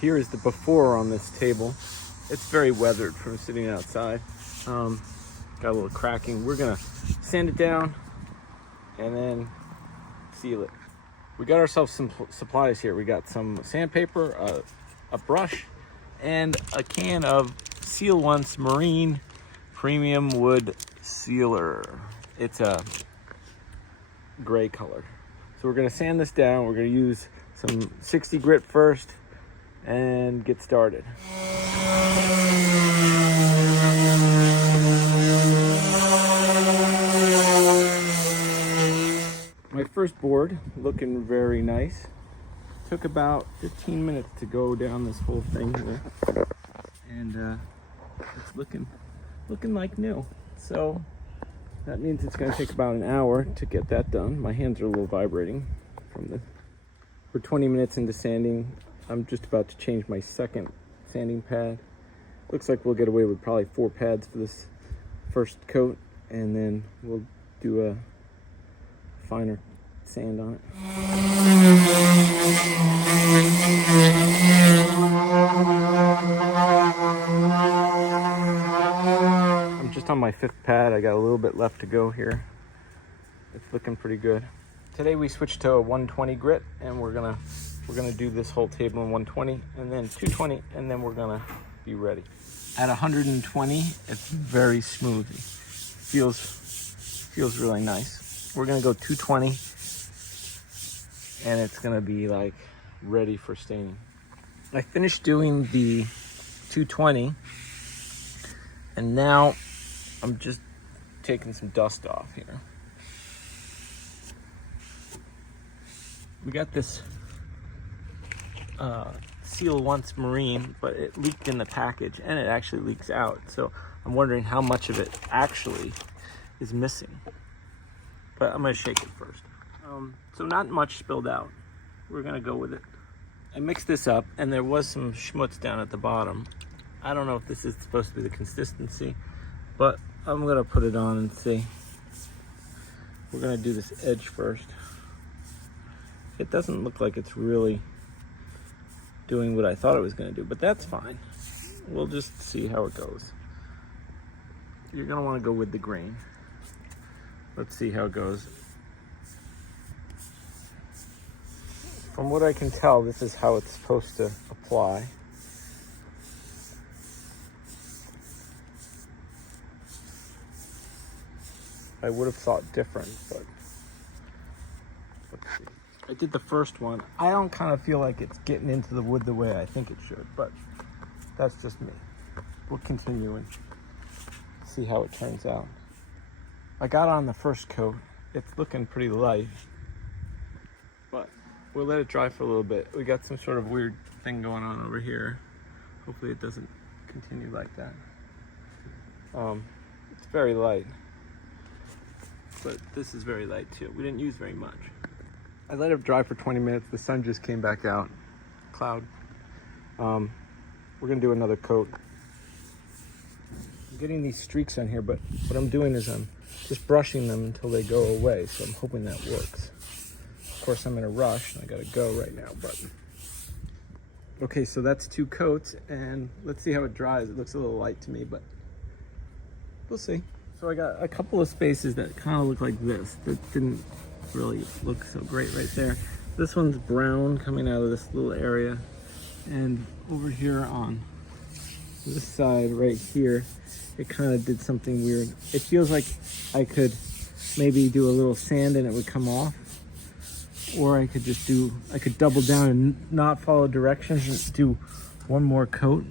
Here is the before on this table. It's very weathered from sitting outside. Got a little cracking. We're gonna sand it down and then seal it. We got ourselves some supplies here. We got some sandpaper, a brush, and a can of Seal Once Marine Premium Wood Sealer. It's a gray color. So we're gonna sand this down. We're gonna use some 60 grit first and get started. My first board looking very nice. Took about 15 minutes to go down this whole thing here, and it's looking like new. So that means it's going to take about an hour to get that done. My hands are a little vibrating from this. We're 20 minutes into sanding. I'm just about to change my second sanding pad. Looks like we'll get away with probably 4 pads for this first coat, and then we'll do a finer sand on it. I'm just on my 5th pad. I got a little bit left to go here. It's looking pretty good. Today we switched to a 120 grit, and we're gonna do this whole table in 120 and then 220, and then we're gonna be ready. At 120, it's very smooth. Feels really nice. We're gonna go 220, and it's gonna be like ready for staining. I finished doing the 220, and now I'm just taking some dust off here. We got this Seal Once Marine, but it leaked in the package, and it actually leaks out. So I'm wondering how much of it actually is missing. But I'm gonna shake it first. So not much spilled out. We're gonna go with it. I mixed this up, and there was some schmutz down at the bottom. I don't know if this is supposed to be the consistency, but I'm gonna put it on and see. We're gonna do this edge first. It doesn't look like it's really doing what I thought it was gonna do, but that's fine. We'll just see how it goes. You're gonna wanna go with the grain. Let's see how it goes. From what I can tell, this is how it's supposed to apply. I would have thought different, but let's see. I did the first one. I don't kind of feel like it's getting into the wood the way I think it should, but that's just me. We'll continue and see how it turns out. I got on the first coat. It's looking pretty light, but we'll let it dry for a little bit. We got some sort of weird thing going on over here. Hopefully it doesn't continue like that. It's very light, but this is very light too. We didn't use very much. I let it dry for 20 minutes. The sun just came back out. Cloud. We're gonna do another coat. I'm getting these streaks on here, but what I'm doing is I'm just brushing them until they go away. So I'm hoping that works. Of course, I'm in a rush and I gotta go right now, but. Okay, so that's 2 coats, and let's see how it dries. It looks a little light to me, but we'll see. So I got a couple of spaces that kind of look like this. That didn't really look so great right there. This one's brown coming out of this little area, and over here on this side right here, it kind of did something weird. It feels like I could maybe do a little sand and it would come off, or I could double down and not follow directions and do one more coat.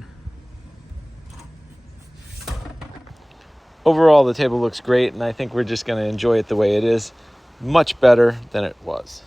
Overall, the table looks great, and I think we're just going to enjoy it the way it is. Much better than it was.